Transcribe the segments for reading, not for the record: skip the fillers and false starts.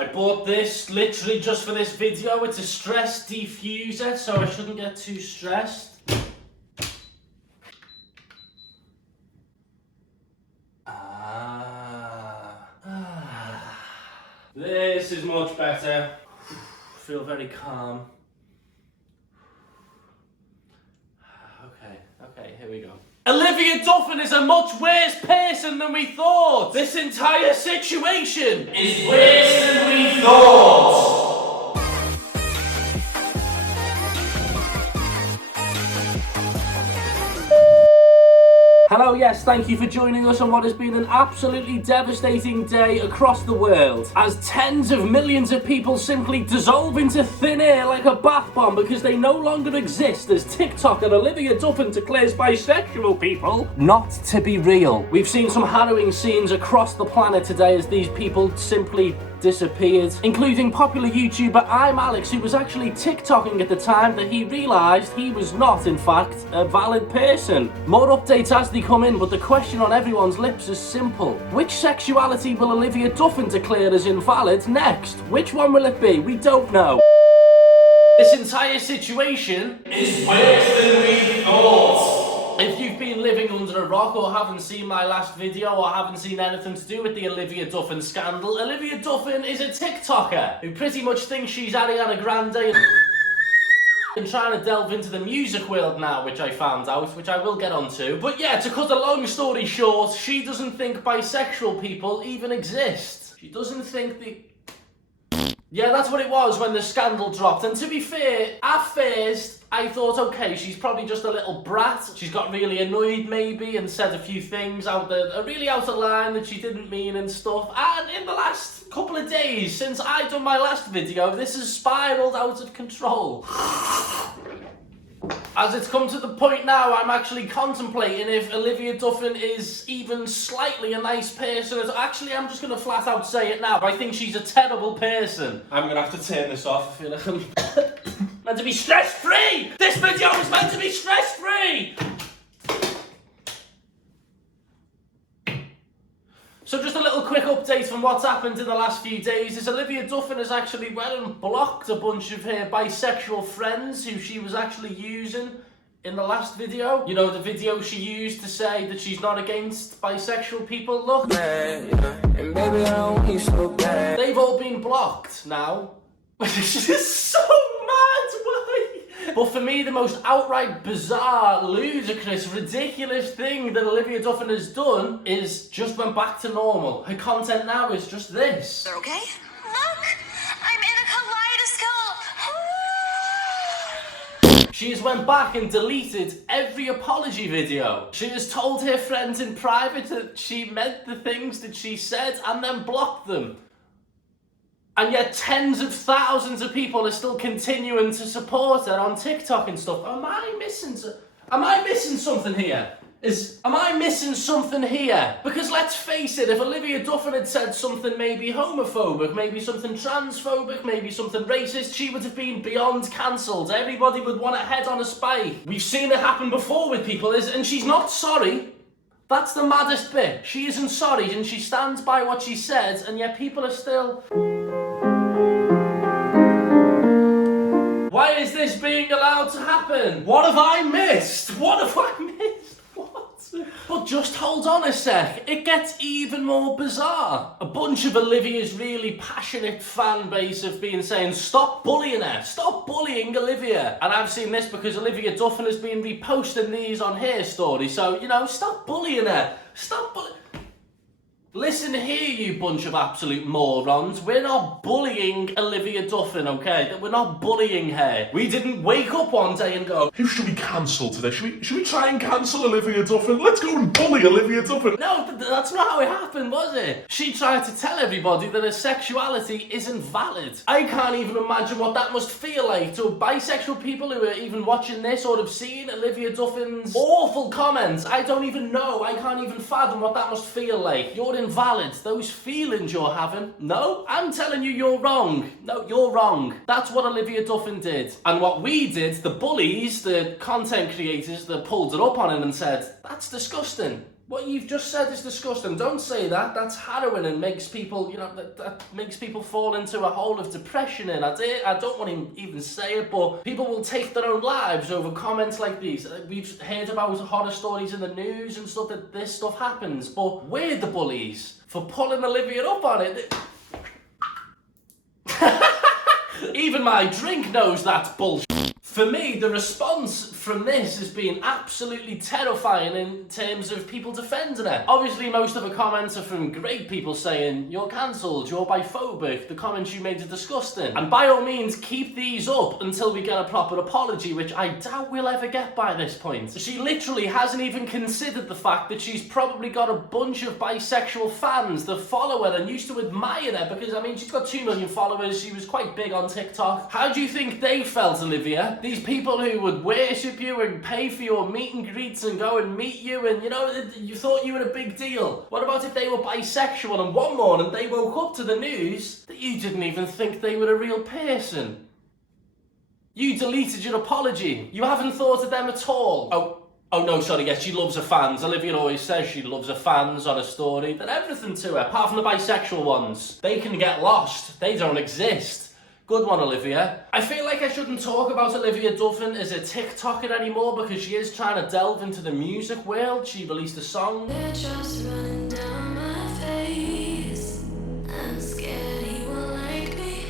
I bought this literally just for this video. It's a stress diffuser, so I shouldn't get too stressed. This is much better. Feel very calm. Okay, here we go. Olivia Duffin is a much worse person than we thought. This entire situation is worse than we thought. Hello, yes, thank you for joining us on what has been an absolutely devastating day across the world, as tens of millions of people simply dissolve into thin air like a bath bomb because they no longer exist, as TikToker Olivia Duffin declares bisexual people not to be real. We've seen some harrowing scenes across the planet today as these people simply disappeared, including popular YouTuber I'm Alex, who was actually TikToking at the time that he realised he was not, in fact, a valid person. More updates as they come in, but the question on everyone's lips is simple. Which sexuality will Olivia Duffin declare as invalid next? Which one will it be? We don't know. This entire situation is worse than we thought. If you've been living under a rock or haven't seen my last video or haven't seen anything to do with the Olivia Duffin scandal, Olivia Duffin is a TikToker who pretty much thinks she's Ariana Grande and trying to delve into the music world now, which I found out, which I will get onto. But yeah, to cut a long story short, she doesn't think bisexual people even exist. She doesn't think the... Yeah, that's what it was when the scandal dropped. And to be fair, at first, I thought, okay, she's probably just a little brat. She's got really annoyed maybe and said a few things really out of line that she didn't mean and stuff. And in the last couple of days, since I done my last video, this has spiraled out of control. As it's come to the point now, I'm actually contemplating if Olivia Duffin is even slightly a nice person. Actually, I'm just going to flat out say it now. I think she's a terrible person. I'm going to have to turn this off. I feel like I'm meant to be stress-free! This video was meant to be stress-free! So just a little quick update from what's happened in the last few days is Olivia Duffin has actually well and blocked a bunch of her bisexual friends who she was actually using in the last video. You know, the video she used to say that she's not against bisexual people. Look, and baby, I don't want you so bad. They've all been blocked now. Which is just so mad, why? But for me, the most outright bizarre, ludicrous, ridiculous thing that Olivia Duffin has done is just went back to normal. Her content now is just this. They're okay? Look! I'm in a kaleidoscope! She has went back and deleted every apology video. She has told her friends in private that she meant the things that she said and then blocked them. And yet tens of thousands of people are still continuing to support her on TikTok and stuff. Am I missing something here? Am I missing something here? Because let's face it, if Olivia Duffin had said something maybe homophobic, maybe something transphobic, maybe something racist, she would have been beyond cancelled. Everybody would want her head on a spike. We've seen it happen before with people, and she's not sorry. That's the maddest bit. She isn't sorry and she stands by what she said, and yet people are still... Why is this being allowed to happen? What have I missed? What have I missed? What? But just hold on a sec. It gets even more bizarre. A bunch of Olivia's really passionate fan base have been saying, stop bullying her. Stop bullying Olivia. And I've seen this because Olivia Duffin has been reposting these on her story. So, you know, stop bullying her. Stop bullying. Listen here, you bunch of absolute morons. We're not bullying Olivia Duffin, okay? We're not bullying her. We didn't wake up one day and go, who should we cancel today? Should we try and cancel Olivia Duffin? Let's go and bully Olivia Duffin. No, that's not how it happened, was it? She tried to tell everybody that her sexuality isn't valid. I can't even imagine what that must feel like to bisexual people who are even watching this or have seen Olivia Duffin's awful comments. I don't even know. I can't even fathom what that must feel like. You're invalid. Those feelings you're having. No, I'm telling you, you're wrong. No, you're wrong. That's what Olivia Duffin did. And what we did, the bullies, the content creators that pulled it up on it and said, that's disgusting. What you've just said is disgusting. Don't say that. That's harrowing and makes people, that makes people fall into a hole of depression. And I don't want to even say it, but people will take their own lives over comments like these. We've heard about horror stories in the news and stuff that this stuff happens, but we're the bullies for pulling Olivia up on it. Even my drink knows that's bullshit. For me, the response from this has been absolutely terrifying in terms of people defending her. Obviously, most of the comments are from great people saying, you're cancelled, you're biphobic, the comments you made are disgusting. And by all means, keep these up until we get a proper apology, which I doubt we'll ever get by this point. She literally hasn't even considered the fact that she's probably got a bunch of bisexual fans that follow her and used to admire her because, I mean, she's got 2 million followers, she was quite big on TikTok. How do you think they felt, Olivia? These people who would worship you and pay for your meet and greets and go and meet you and, you thought you were a big deal. What about if they were bisexual and one morning they woke up to the news that you didn't even think they were a real person? You deleted your apology. You haven't thought of them at all. Oh no, sorry, yes, she loves her fans. Olivia always says she loves her fans on a story. They're everything to her, apart from the bisexual ones. They can get lost. They don't exist. Good one, Olivia. I feel like I shouldn't talk about Olivia Duffin as a TikToker anymore because she is trying to delve into the music world. She released a song. They're just running down my face. I'm scared he won't like me.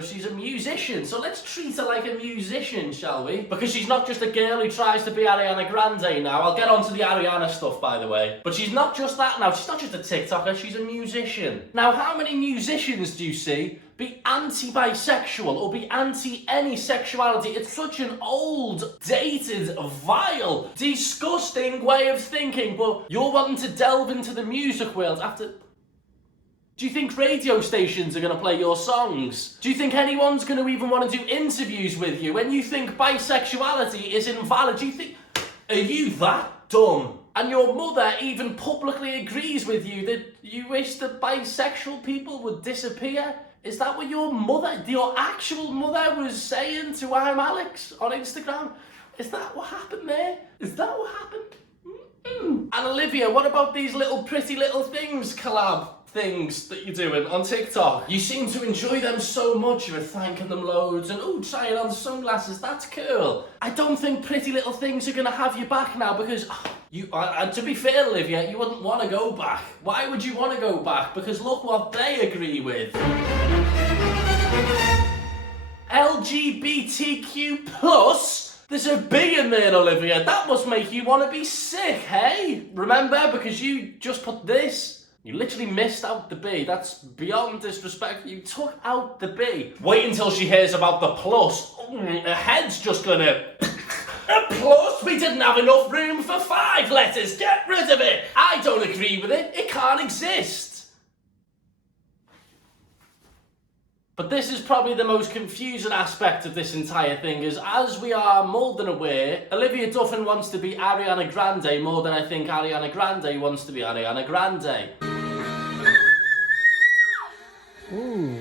She's a musician, so let's treat her like a musician, shall we? Because she's not just a girl who tries to be Ariana Grande now. I'll get onto the Ariana stuff, by the way. But she's not just that now. She's not just a TikToker, she's a musician. Now, how many musicians do you see be anti-bisexual or be anti any sexuality? It's such an old, dated, vile, disgusting way of thinking, but you're wanting to delve into the music world after... Do you think radio stations are going to play your songs? Do you think anyone's going to even want to do interviews with you? When you think bisexuality is invalid, do you think... Are you that dumb? And your mother even publicly agrees with you that you wish that bisexual people would disappear? Is that what your actual mother was saying to I'm Alex on Instagram? Is that what happened there? Is that what happened? And Olivia, what about these little pretty little things collab things that you're doing on TikTok? You seem to enjoy them so much, you're thanking them loads and trying on sunglasses, that's cool. I don't think Pretty Little Things are gonna have you back now because to be fair, Olivia, you wouldn't want to go back. Why would you want to go back? Because look what they agree with. LGBTQ plus? There's a B in there, Olivia. That must make you want to be sick, hey? Remember, because you just put this. You literally missed out the B. That's beyond disrespect. You took out the B. Wait until she hears about the plus. Her head's just gonna... A plus? We didn't have enough room for 5 letters. Get rid of it. I don't agree with it. It can't exist. But this is probably the most confusing aspect of this entire thing is, as we are more than aware, Olivia Duffin wants to be Ariana Grande more than I think Ariana Grande wants to be Ariana Grande. Ooh.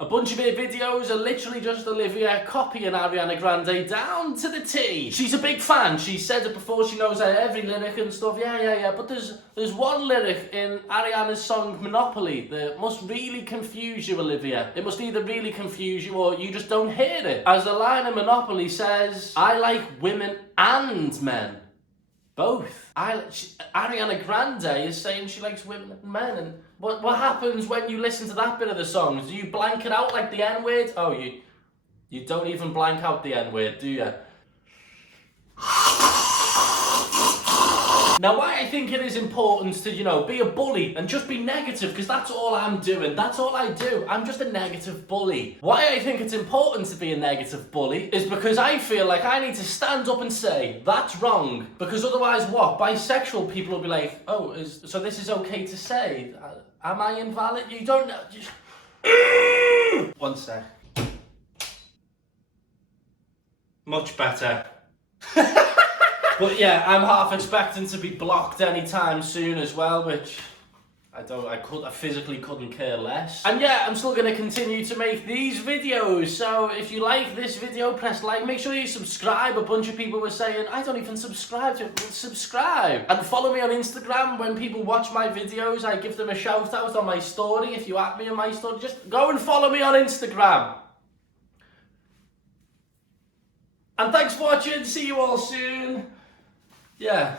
A bunch of her videos are literally just Olivia copying Ariana Grande down to the T. She's a big fan. She said it before. She knows every lyric and stuff. Yeah. But there's one lyric in Ariana's song Monopoly that must really confuse you, Olivia. It must either really confuse you or you just don't hear it. As the line in Monopoly says, I like women and men. Both. Ariana Grande is saying she likes women and men, and what happens when you listen to that bit of the song? Do you blank it out like the N-word? Oh, you don't even blank out the N-word, do you? Now, why I think it is important to, be a bully and just be negative, because that's all I'm doing. That's all I do. I'm just a negative bully. Why I think it's important to be a negative bully is because I feel like I need to stand up and say, that's wrong. Because otherwise, what? Bisexual people will be like, so this is okay to say? Am I invalid? You don't know. Just... One sec. Much better. But yeah, I'm half expecting to be blocked anytime soon as well, which I physically couldn't care less. And yeah, I'm still gonna continue to make these videos. So if you like this video, press like. Make sure you subscribe. A bunch of people were saying, I don't even subscribe to it. Subscribe. And follow me on Instagram. When people watch my videos, I give them a shout out on my story. If you at me on my story, just go and follow me on Instagram. And thanks for watching. See you all soon. Yeah.